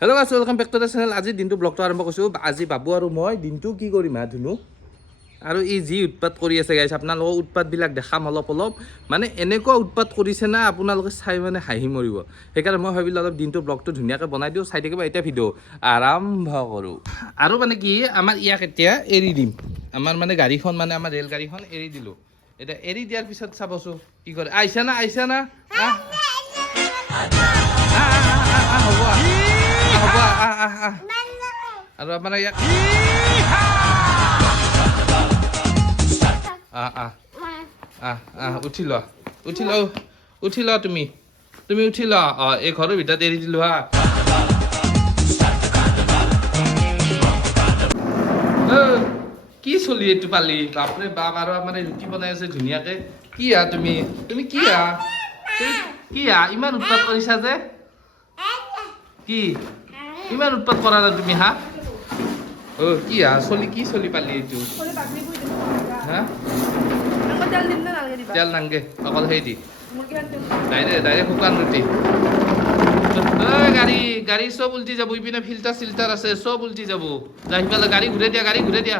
Hello' guys welcome back to the channel. আজি দিনটো ব্লগটো আৰম্ভ কৰিছোঁ। আজি বাবু আৰু মই দিনটো কি কৰিম ধুনু আৰু ই যি উৎপাত কৰি আছে গাইছ, আপোনালোকক উৎপাতবিলাক দেখাম অলপ মানে এনেকুৱা উৎপাত কৰিছে না আপোনালোকে চাই মানে হাঁহি মৰিব। সেইকাৰণে মই ভাবিলোঁ অলপ দিনটো ব্লগটো ধুনীয়াকৈ বনাই দিওঁ, চাই থাকিব। এতিয়া ভিডিঅ' আৰম্ভ কৰোঁ। আৰু মানে কি আমাৰ ইয়াক এতিয়া এৰি দিম, আমাৰ মানে গাড়ীখন মানে আমাৰ ৰেল গাড়ীখন এৰি দিলোঁ। এতিয়া এৰি দিয়াৰ পিছত চাবচোন কি কৰে। আহিছা না হ'ব আৰু আপোনাৰ ইয়াক উঠি লোৱা তুমি উঠি লোৱা। এই ঘৰৰ ভিতৰত এৰি দিলোঁ কি চলি এইটো পালি বাপৰে বাপ। আৰু মানে ৰুটি বনাই আছে ধুনীয়াকে। কি তুমি কি ইমান উৎপাত কৰিছা যে? কি ইমান উৎপাত কৰা না তুমি কি চলি পালি এইটো তেল নাংগে অকল সেই দি ডাইৰেক্ট শুকান ৰুটি। গাড়ী চব উল্টি যাব। ইপিনে ফিল্টাৰ চিল্টাৰ আছে, চব উল্টি যাব। যাই পেলাই গাড়ী ঘূৰাই দিয়া গাড়ী ঘূৰাই দিয়া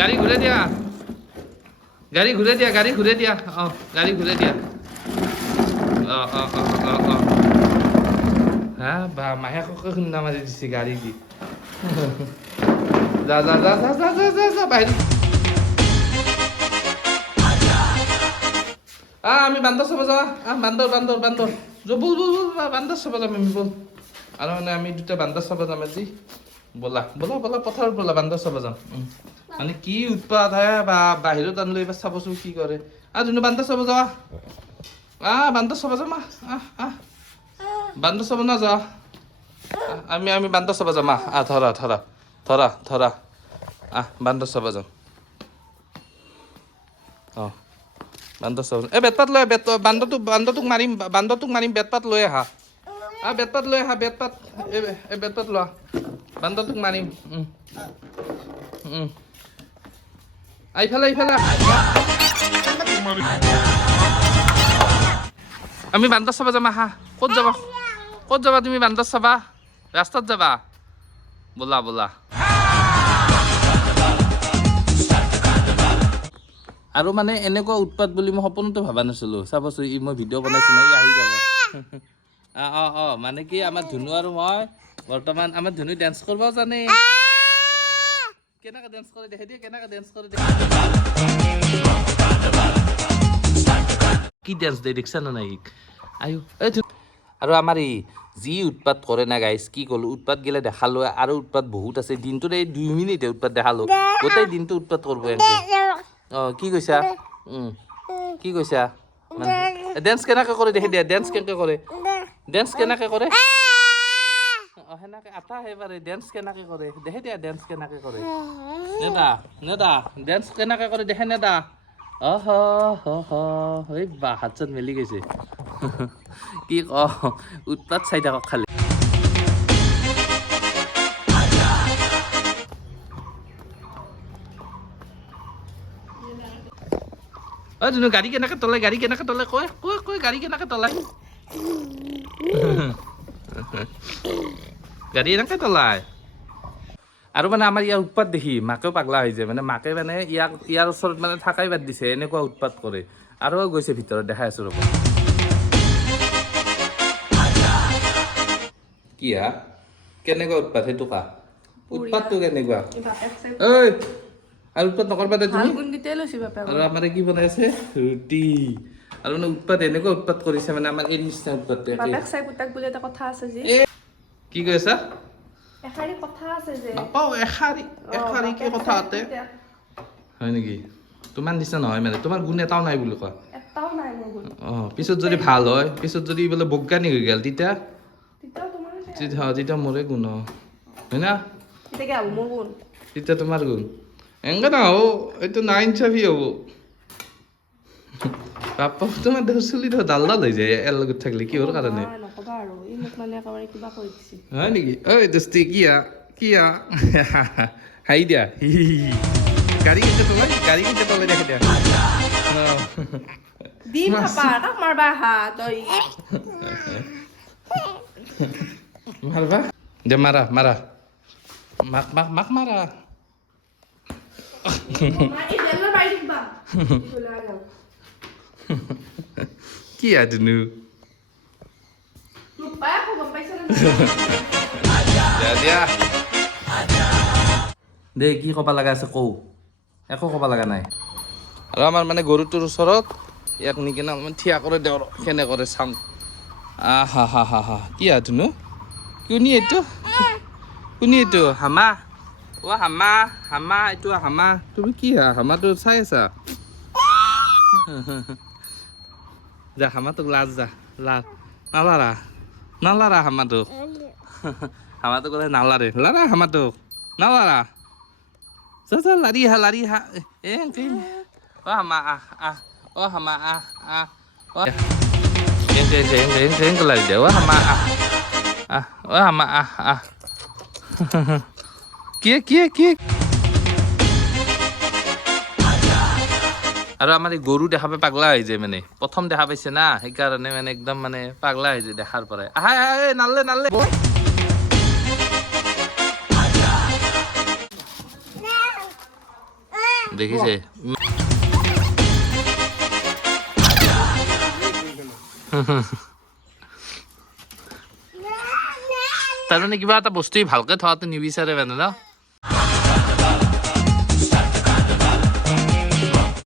গাড়ী ঘূৰাই দিয়া। গাড়ী ঘূৰাই দিয়া বা মাহেককে খুন্দা মাৰি দিছে গাড়ী দি। যা বাহিৰ। আমি বান্দৰ চাব যাওঁ। বান্দৰ বল বান্দৰ চাব যাম আমি, বল। আৰু মানে আমি দুটা বান্দৰ চাব যাম আজি। বলা পথাৰত বলা, বান্দৰ চাব যাম। মানে কি উৎপাত বা বাহিৰত আনিলো। এইবাৰ চাবচোন কি কৰে। যোন বান্দৰ চাব যাৱা বান্দৰ চাব যাম। বান্দৰ চাব নাযাওঁ আমি বান্দৰ চাব যাম। ধৰা বান্দৰ চাব যাম। বান্দৰ চাব বেতপাত লৈ বান্দৰটোক মাৰিম বেতপাত লৈ আহা। বেতপাত লৈ আহা। বেতপাত লোৱা, বান্দৰটোক মাৰিম। এইফালে আমি বান্দৰ চাব যাম। আহা। ক'ত যাবা তুমি? বান্দৰ চাবা ৰাস্তাত যাবা? বলা। আৰু মানে এনেকুৱা উৎপাত বুলি মই সপোনতো ভবা নাছিলোঁ। চাবচোন মই ভিডিঅ' বনাইছোঁ না, আহি যাব। মানে কি আমাৰ ধুনু আৰু মই বৰ্তমান আমাৰ ধুনু ডেন্স কৰিব জানে। কেনেকৈ ডেন্স কৰে দেখে দিয়ে, কি ডেন্স দিয়ে দেখিছা না নাই? আৰু আমাৰ যি উৎপাত কৰে না গাইজ, কি ক'লো উৎপাত গেলে দেখালো। আৰু উৎপাত বহুত আছে। দিনটোত এই 2 মিনিটে উৎপাত দেখালো, গোটেই দিনটো উৎপাত কৰিব এনেকে। কি কৈছা? ডেন্স কেনেকৈ কৰে দেখি দিয়া। ডেন্স কেনেকৈ কৰে সেনেকৈ আটা সেইবাৰে ডেন্স কেনেকৈ কৰে দেখে দিয়া। ডেন্স কেনেকৈ কৰে নেদা ডেন্স কেনেকৈ কৰে দেখে নেদা। এই বা হাত চাত মেলি গৈছে। কি উৎপাত চাই থাকক খালি। ধুনু গাড়ী কেনেকৈ তলাই কৈ গাড়ী কেনেকৈ তলাই। গাড়ী এনেকৈ তলাই। আৰু মানে আমাৰ ইয়াৰ উৎপাত দেখি মাকেও পাগলা হৈ যায়। মাকে মানে ইয়াৰ ওচৰত মানে থাকাই বাদ দিছে, এনেকুৱা উৎপাত কৰে। আৰু গৈছে ভিতৰত, দেখাই আছো ৰ'ব। কি কেনেকুৱা উৎপাত সেইটো উৎপাতটো কেনেকুৱা? আৰু উৎপাত নকৰবা দে তুমি। আৰু আমাৰ কি বনাই আছে? ৰুটি। আৰু মানে উৎপাত এনেকুৱা উৎপাত কৰিছে মানে আমাৰ এই নিচিনা উৎপাত। কি কৈ আছা? এষাৰি কথা আছে হয় নেকি? তোমাৰ নিচিনা নহয় মানে, তোমাৰ গুণ এটাও নাই বুলি কোৱা। পিছত যদি ভাল হয়, পিছত যদি বোলে বৈজ্ঞানিক হৈ গ'ল, তেতিয়া মোৰে গুণ হয় না? তেতিয়া তোমাৰ গুণ এনেকা নহ'ব। এইটো নাইনচাফি হ'ব। পাপা তোমাৰ চুলি ডাল হৈ যায় এৰ লগত থাকিলে, কিহৰ কাৰণে? হয় নেকি? ঐ দোস্তি কিয়া হাঁহি দিয়া। গাড়ী কেইটা তলাই দেখে দিয়া। মাৰবা দে মাৰা মাৰা মাক মাক মাক মাৰা কি আদনো দিয়া দে কি ক'ব লগা আছে কওঁ একো ক'ব লগা নাই আৰু আমাৰ মানে গৰুটোৰ ওচৰত ইয়াক নি কিনে অলপমান থিয়া কৰে দেওঁ কেনে কৰে চাওঁ হা হা হা হা কি আদনো কোনি এইটো হামা অ' হামা হামা এইটো হামা তুমি কি হামাটো চাই আছা যা হামাটোক লাজ যা লাজ নালাৰা হামাটোক হামাটোক ক'লে নালাৰে লাৰা হামাটোক নালাৰা যা যা লাৰি হা এ অ' হামা অ' হামা অ' এংকে লাৰি দে অ' হামা অ' হামা কি আৰু আমাৰ এই গৰু দেখা পাই পাগলা হৈ যায় মানে প্ৰথম দেখা পাইছে না সেইকাৰণে মানে একদম মানে পাগলা হৈ যায় দেখাৰ পৰাই নাললে দেখিছে তাৰমানে কিবা এটা বস্তু ভালকে থোৱাটো নিবিচাৰে মানে ন